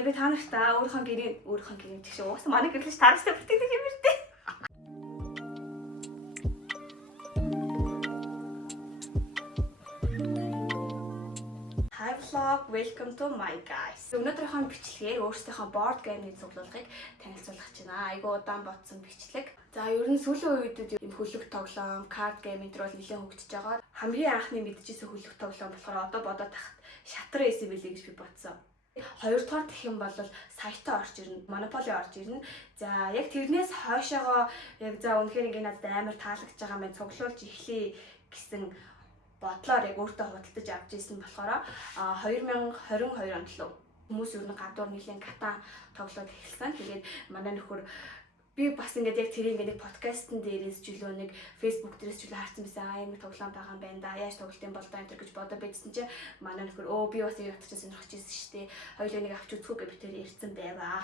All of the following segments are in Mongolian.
За би та нартай өөрийнхөө гэрийн тэгш уусаа манай гэрлэж таарстай бүртгэдэг юм ирдэ. Hi vlog, welcome to my guys. Өнөөдрийнхөө бичлэгээр өөрсдийнхөө board game-ийн цуглуулгыг танилцуулах гэж байна. Айгуу удаан ботсон бичлэг. За ер нь сүүлийн үедэд юм хөлөг тоглоом, card game энэ төр бол нэлээд хөгжиж байгаа. Хамгийн анхны мэдчихсэн хөлөг тоглоом болохоор одоо бодоод тахад шатар эсэ билээ гэж би бодсон. Хоёрдугаар гэх юм бол саятай орж ирнэ, Monopoly орж ирнэ. За яг тэрнээс хойшоогоо яг за үнэхээр ингэ надад амар таалагдж байгаа мэн цуглуулж эхлэе гэсэн бодлоор яг өөртөө худалдаж авч ирсэн болохоор 2022 онд л хүмүүс ер нь гадуур нэлийн ката тоглоод эхэлсэн. Тэгээд манай нөхөр би бас ингээд яг тэрийг нэг подкастн дээрээс жилөө нэг Facebook дээрээс жилөө харсан байсан. Ийм тоглоом байгаа юм байна да. Яаж тоглолт юм бол даа энэ гэж бодоод байжсэн чинь манай нөхөр би бас яг очиж сонирхож ирсэн шүү дээ. Хоёулаа нэг авч үзэхгүй гэж битээр ирсэн байваа.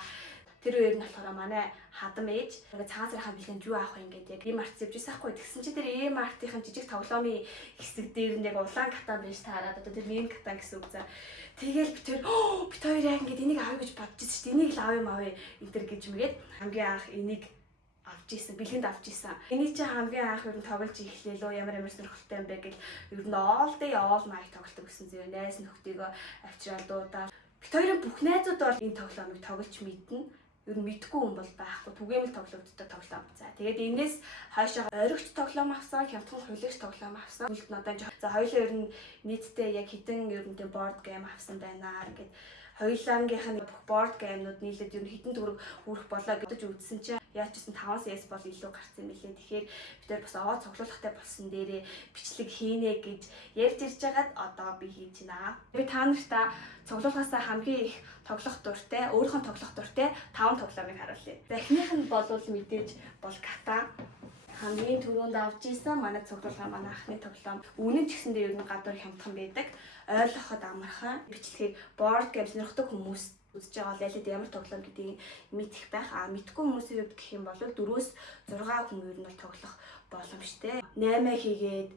Тэр үеэр нь болохоор манай хадам ээж ингээд цагаан сарынхаа бэлгэнд юу авах юм ингээд яг ийм арт зэвжсэн ахгүй тэгсэн чи тэр ийм артынхын жижиг тоглоомын хэсэг дээр нь яг улаан катан байж таараад одоо тэр мин катан гэсэн үг за тэгэл би тэр бит хоёр яг ингээд энийг авъя гэж бодож ирсэн шүү дээ энийг л авъя мавъя энэ төр гэж мэгээд хамгийн анх энийг авч ирсэн бэлгэнд авч ирсэн энийг чи хамгийн анх ер нь тоглож эхлэе лөө ямар сонирхолтой юм бэ гэл ер нь all day all night тоглолт гэсэн зөө найз нөхдийгөө авчираад дуудаа бит хоёрын бүх найзууд бол энэ тоглоомыг тоглож мэднэ ер нь мэдгүй хүн бол байхгүй түгээмэл тоглогддог тоглоом. За тэгээд энэс хойшоо оригч тоглоом авсан, хямдхан хуйлагч тоглоом авсан. Үлд нь одоо за хоёулаа ер нь нийтдээ яг хэдэн ер нь board game авсан байна гэд хоёулангийнх нь бүх board game-нууд нийлээд ер нь хэдэн төгрөг хүрэх болоо гэж үзсэн чинь яаж ч гэсэн 5 CS бол илүү гарсан мэлээ. Тэгэхээр бид нар бас аваа цуглуулгатай болсон дээрээ бичлэг хийнэ гэж ярьж ирж байгаад одоо би хийж байна. Би та нартай цуглуулгаасаа хамгийн их тоглох дуртай, өөрийнхөө тоглох дуртай 5 тоглоомыг харуулъя. За эхнийх нь бол мэдээж бол ката. Хамгийн түрүүнд авч ийсэн манай цуглуулга манай анхны тоглоом. Үнэн ч гэсэндээ ер нь гадуур хямдхан байдаг. Ойлгоход амархан. Бичлэгийг board game сонирхдаг хүмүүс үзэж байгаа бол алид ямар тоглоом гэдгийг мэдэх байх. Мэдгүй хүмүүсийн хувьд гэх юм бол 4-6 хүн ер нь бол тоглох боломжтой. 8 хийгээд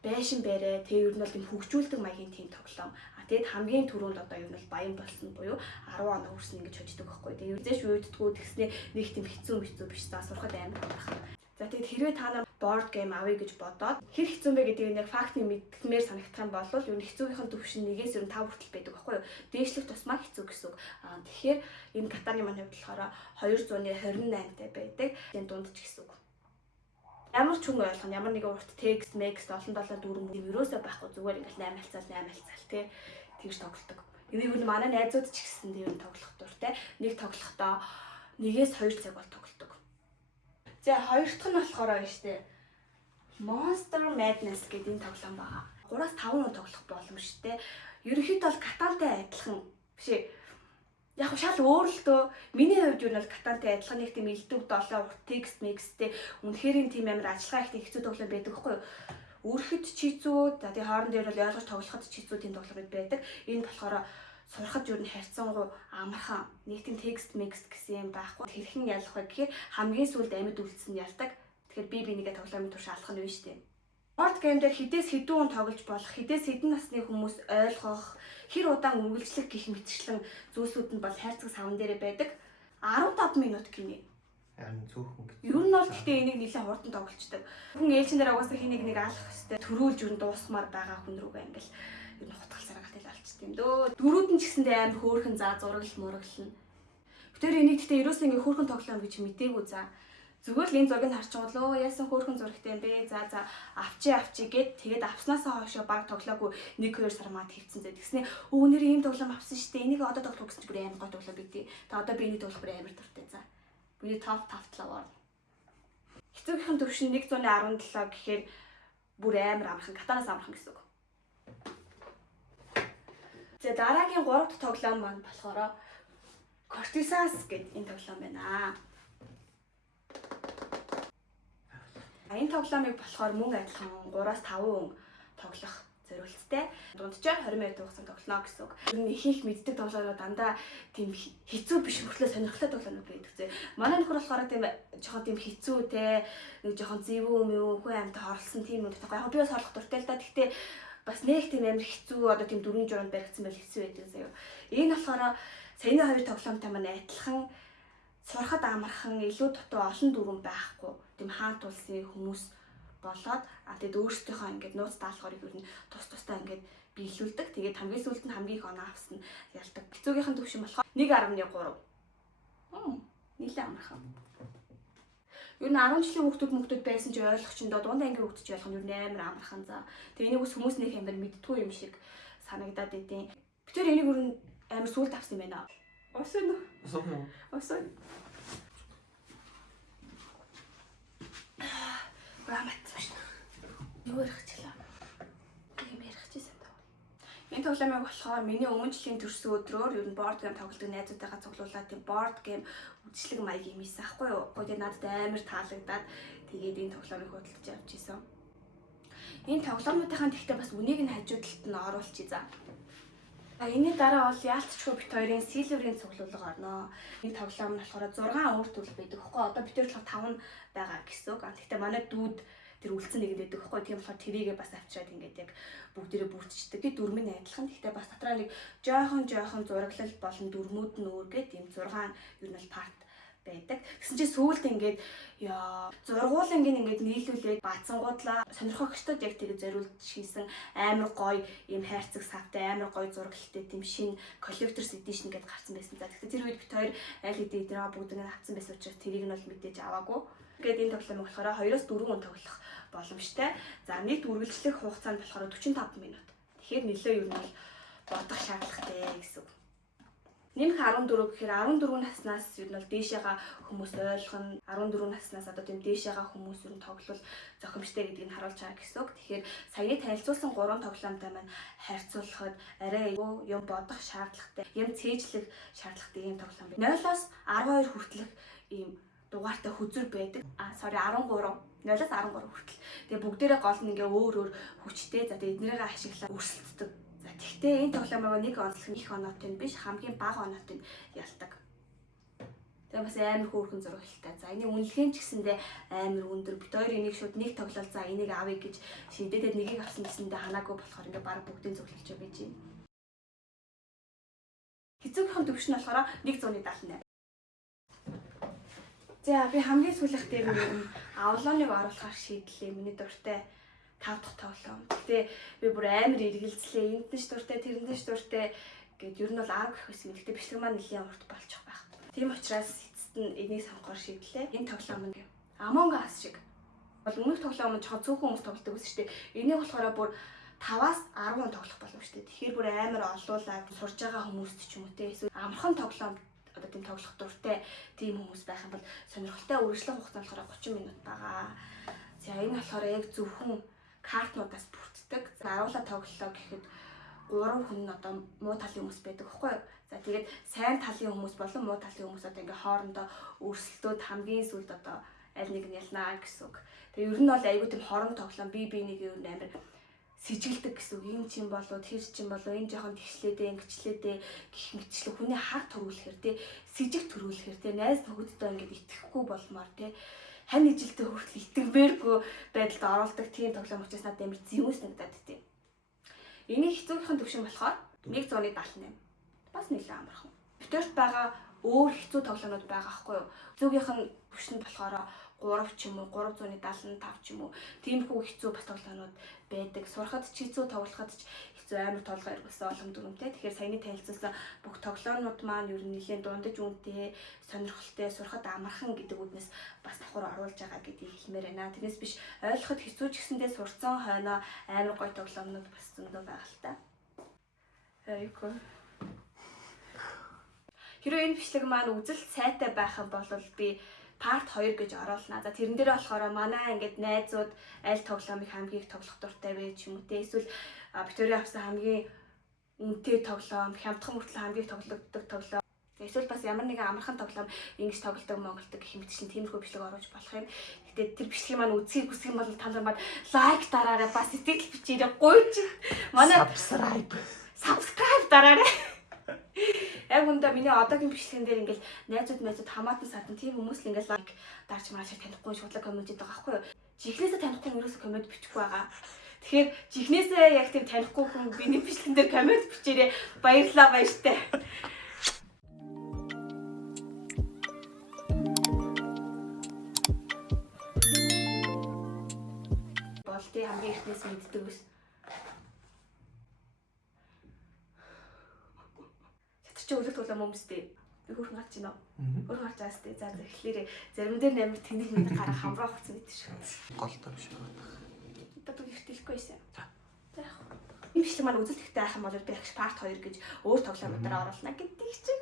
байшин барай. Тэг ер нь бол юм хөгжүүлдэг маягийн тийм тоглоом. Тэгэд хамгийн түрүүнд одоо ер нь бол баян болсон буюу 10 оноо хүрсэн ингэж хождог байхгүй. Тэгээ ердөөш үйддгүү тэгснээ нэг тийм хэцүү биш за сурахад амар байна. За тэгэд хэрвээ та нар board game авъя гэж бодоод хэр хэцүү бэ гэдгийг яг фактны мэдмээр санагдах юм бол ер нь хэцүүгийнхэн төвшин 1-ээс ер нь 5 хүртэл байдаг байхгүй юу? Дээшлэх тусмаа хэцүү гэсэн үг. Тэгэхээр энэ катаны маань хувьд болохоор 228-тай байдаг. Энэ дунд ч гэсэн үг. Ямар ч хүн ойлгох ямар нэгэн урт текст, мекст олон долоо дүүрэн юм ерөөсөө байхгүй зүгээр ингээл 8 хальцаал тий тэгж тоглодог. Энийг нь манай найзууд ч гэсэн дээр тоглох дуртай. Нэг тоглохдоо 1-2 цаг бол тоглодог. За хоёр дахь нь болохоор байна штэ. Monster Madness гэдэг энэ тоглоом байгаа. 3-5 хүн тоглох боломжтой. Ерөнхийдөө бол катантай адилхан биш ээ. Яг шал өөр л дөө. Миний хувьд юу нь катантай адилхан нэг тийм элдв 7 урт текст мекстэй үнэхээр тийм амар ажиллагаа их хэцүү тоглоом байдаг байхгүй юу? Өрхөд чийцүү за тий хоорон дээр бол ойлгож тоглоход чийцүү тийм тоглоомд байдаг. Энэ болохоор сурахад юу н харьцангуй амархан нэг тийм текст мекс гэсэн юм байхгүй. Хэрхэн ялах вэ гэхээр хамгийн сүүлд амьд үлдсэн нь ялдаг. Тэгэхээр би нэгэ тоглоомын турш алах нь вэ штэ. Board game дээр хідээс хэдэн хүн тоглож болох, хідээс хэдэн насны хүмүүс ойлгох, хэр удаан үргэлжлэх гэх мэтчлэн зүйлсүүд нь бол хайрцаг савн дээр байдаг. 15 минут гинэ. Харин цөөхөн гэж. Ер нь бол гэхдээ энийг нэлээд хурдан тоглолцдог. Хүн ээлжин дээр угаасаа хэнийг нэг алах хэвээр төрүүлж юу дуусмаар байгаа хүн рүүгээ ингээл ер нь хутгалсараа гатал алчт юм дөө. Дөрүүд нь ч гэсэндээ амар хөөрхөн заа зураглал мураглал. Тэр энийг гэхдээ ерөөсөө ингээ хөөрхөн тоглоом гэж мэдээгүй за. Зүгээр л энэ зургийг харчихвол яасан хөөрхөн зурагтай юм бэ? За авчи гэд тэгээд авснаасаа хойшоо баг тоглоогүй 1-2 сар маад хийвцэн зэ. Тэгснэ нэр ийм тоглоом авсан шүү дээ. Энийг одоо тоглох гэсэн чи бүр амар гой тоглоом битээ. Та одоо би энийг тоглох бүр амар дуртай за. Миний топ тавтлаа. Хэцүүгийн төвшин 117 гэхээр бүр амар амархан, катанаас амархан гэсэн үг. За дараагийн 3 дахь тоглоом маань болохоор Cortisas гэдэг энэ тоглоом байна. Энэ тоглоомыг болохоор мөн адилхан 3-5 хүн тоглох зориулттай. Дунджаар 20 минут хугацаанд тоглоно гэсэн үг. Ер нь их мэддэг тоглоомоо дандаа тийм хэцүү биш мөртлөө сонирхолтой тоглоомууд байдаг зэ. Манай нөхөр болохоор тийм жоохон тийм хэцүү те нэг жоохон зэвүү мөвгүй амт хорлсон тийм үү гэдэг. Яг би бас хорлох дуртай л да. Гэхдээ бас нэг тийм амар хэцүү одоо тийм 4 журанд баригдсан байл хэцүү байдаг заяа. Энэ болохоор Саяны хоёр тоглоомтой маань адилхан сурахад амархан илүү дутуу олон дүрэн байхгүй. Тэм хаант улсын хүмүүс болоод тэгээд өөрсдийнхөө ингээд нууц даалгаврыг ер нь тусдаа ингээд биелүүлдэг. Тэгээд хамгийн сүүлд нь хамгийн их оноо авсан ялдаг. Бицүүгийнхэн төвшин болохоор 1.3. Нилээ амархан. Ер нь 10 жилийн хүүхдүүд байсан ч ойлгох чинь дунд ангийн хүүхдүүд ч ойлгох нь ер нь амар амархан за. Тэгээ энийг бас хүмүүс нэг амар мэддгүй юм шиг санагдаад идэв. Би тэр энийг ер нь амар сүлд авсан юм байна. Осоо. Рамат. Юу ярихчлаа. Ийм ярихчихсан даа. Энэ тоглоомыг болохоор миний өмнө жилийн төрсөн өдрөөр ер нь board game тоглодог найзуудтайгаа цуглуулад тийм board game үдшилэг маяг юм ийсэн аахгүй юу. Тэгээд надад амар таалагдаад тэгээд энэ тоглоомыг худалдаж авч ийсэн. Энэ тоглоомуудынхаа тэгтээ бас үнийг нь хажуу талд нь оруулчих за. Энэний дараа бол яалтчгүй бит хоёрын силвэрийн цуглуулга орно. Энэ тоглоом нь болохоор 6 өөр төрөл байдаг хөөхгүй. Одоо бид тэр болохоор 5 байгаа гэсэн үг. Тэгтээ манай дүүд тэр үлдсэн нэг байдаг хөөхгүй. Тийм болохоор тэрийгээ бас авчираад ингээд яг бүгдээрээ бүрдчихдэг. Би дөрмийн адилхан. Тэгтээ бас дотроо нэг жоохон зураглал болон дөрмүүд нь өөргээд ийм 6 ер нь бол парт байдаг. Гэсэн чинь сүүлд ингээд зургуулангийн ингээд нийлүүлээд баацсангуудлаа сонирхогчдод яг тэгээ зориулж хийсэн амар гоё ийм хайрцаг савтай амар гоё зургалтай тийм шин collector's edition гэдээ гарсан байсан. За тэгэхээр тэр үед бит хоёр аль хэдийн дээр бүгд ингээд авсан байсан учраас тэрийг нь бол мэдээж аваагүй. Тэгээд энэ тоглоомыг болохоор 2-4 хүн тоглох боломжтой. За нийт үргэлжлэх хугацаа нь болохоор 45 минут. Тэгэхээр нэлээд ер нь бол бодох шаардлагатай гэсэн үг. Нэмэх 14 гэхээр 14 наснаас ер нь бол дээшээгаа хүмүүс ойлгох нь 14 наснаас одоо тийм дээшээгаа хүмүүс ер нь тоглол зохимжтой гэдгийг нь харуулж байгаа гэсэн үг. Тэгэхээр саяны танилцуулсан 3 тоглоомтой маань харьцуулахад арай юм бодох шаардлагатай, юм цээжлэх шаардлагатай юм тоглоом байна. 0-оос 12 хүртэлх ийм дугаартай хүзүр байдаг. 13. 0-оос 13 хүртэл. Тэгээ бүгдээрээ гол нь ингээ өөр хүчтэй. За тэгээ эднэрээ ашиглаад өрсөлддөг. Гэхдээ энэ тоглоомыг нэг онцлог их оноотой нь биш хамгийн бага оноотой нь ялдаг. Тэгээ бас амар хөөрхөн зурагтай. За энийг үнэлгээм ч гэсэндээ амар өндөр. Бид хоёр энийг шууд нэг тоглол за энийг авъя гэж шийдээд нэгийг авсан гэсэндээ ханаагүй болохоор ингээ баг бүгдийг зөвлөж байж байна. Хэцүүхэн төвшин болохоор 178. За би хамгийн сүүлийнх дээр нь авлоныг оруулахар шийдлээ. Миний дуртай 5 дахь тоглоом. Гэтэ би бүр амар эргэлзлээ. Энд нь ч дуртай, тэрэнд нь ч дуртай гэд ер нь бол 10 гэх байсан. Гэтэ бичлэг маань нэлийн урт болчих байх. Тийм учраас эцэст нь энийг сонгохоор шийдлээ. Энэ тоглоом нь Among Us шиг. Бол өмнөх тоглоом нь жоохон цөөхөн хүмүүс тоглодог байсан шүү дээ. Энийг болохоор бүр 5-аас 10 хүн тоглох боломжтой. Тэгэхээр бүр амар олуулаад сурж байгаа хүмүүст ч юм уу те. Эсвэл амархан тоглоом одоо тийм тоглох дуртай тийм хүмүүс байх юм бол сонирхолтой үргэлжлэх хугацаа болохоор 30 минут байгаа. За энэ болохоор яг зөвхөн картнуудаас бүрддэг. Заруулаа тоглолоо гэхэд 3 хүн нь одоо муу талын хүмүүс байдаг байхгүй юу? За тэгээд сайн талын хүмүүс болон муу талын хүмүүс одоо ингээ хоорондоо өрсөлдөөд хамгийн сүүлд одоо аль нэг нь ялнаа гэсэн үг. Тэгээ ер нь бол айгүй тийм хорон тоглоом би нэг ер нь амар сэжгэлдэг гэсэн үг. Энэ чинь болоо тэр чинь болоо энэ жоохон тэгшлээдээ ингэчлээдээ гэх мэтчлээ хүний хаг төрүүлэхээр те сэжиг төрүүлэхээр те найз нөхөддөө ингээд итгэхгүй болмоор те хань ижилтэй хүртэл итгэвэргүй байдалд оруулдаг тийм тоглоом учраас надад амар зэвүүн санагдаад тийм. Энийг хэцүүхийн төвшин болохоор 178. Бас нэлээд амархан. Битерт байгаа өөр хэцүү тоглоомнууд байгаа байхгүй юу? Хэцүүгийнх нь төвшин болохоор 3 ч юм уу 375 ч юм уу тиймэрхүү хэцүү бас тоглоомнууд байдаг. Сурахад ч хэцүү, тоглоход ч хэцүү амар толгой иргэсэн олон дүрмтэй. Тэгэхээр саяны танилцуулсан бүх тоглоомнууд маань ер нь нэлээд дундаж үнэтэй, сонирхолтой, сурахад амархан гэдэг үднээс бас давхар оруулж байгаа гэдгийг хэлмээр байна. Тэрнээс биш ойлгоход хэцүү ч гэсэндээ сурцсан хойноо амар гоё тоглоомнууд бас зөндөө байгаа л та. Айгүй. Хэрэв энэ бичлэг маань үзэлт сайтай байх юм бол би part 2 гэж оруулнаа. За тэрэн дээр болохоор манай ингээд найзууд аль тоглоомыг хамгийн их тоглох дуртай вэ ч юм уу те. Эсвэл Виктория авсан хамгийн үнэтэй тоглоом, хямдхан мөртлөө хамгийн их тоглогддог тоглоом. Эсвэл бас ямар нэгэн амархан тоглоом ингэж тоглодог Монголд гэх мэтчлэн тиймэрхүү бичлэг оруулж болох юм. Гэтэ тэр бичлэгийг маань үзхийг хүсэх юм бол та нар маань лайк дараарай, бас сэтгэл бичээрэй, гуйж. Манай subscribe дараарай. Яг үндэ миний одоогийн бичлэгэн дээр ингээл найзууд хамаатан садан тийм хүмүүс л ингээл лайк дарж маргааш танихгүй шуудлаа коммент хийдэг байгаа байхгүй юу. Жихнээсээ танихгүй юусоо коммент бичихгүй байгаа. Тэгэхээр жихнээсээ яг тийм танихгүй хүн биний бичлэгэн дээр коммент бичээрэй. Баярлалаа баяртай. бол тий хамгийн ихнээс мэддэг ус. Ятар чи өлөг тулам өмстэй. Би хөрхөн гарч ийн үү? Хөрхөн гарч байгаас тий. За тэгэхээр зарим дээр нэмэр тэнэг мэд гараа хамраа хуцсан гэдэг шүү. Голтой биш байна. Одоо их хэлэхгүй байсан. За яг. Энэ бичлэг маань үзэлтэхтэй айх юм бол би expert 2 гэж өөр тоглоом өдрөө оруулна гэдэг чинь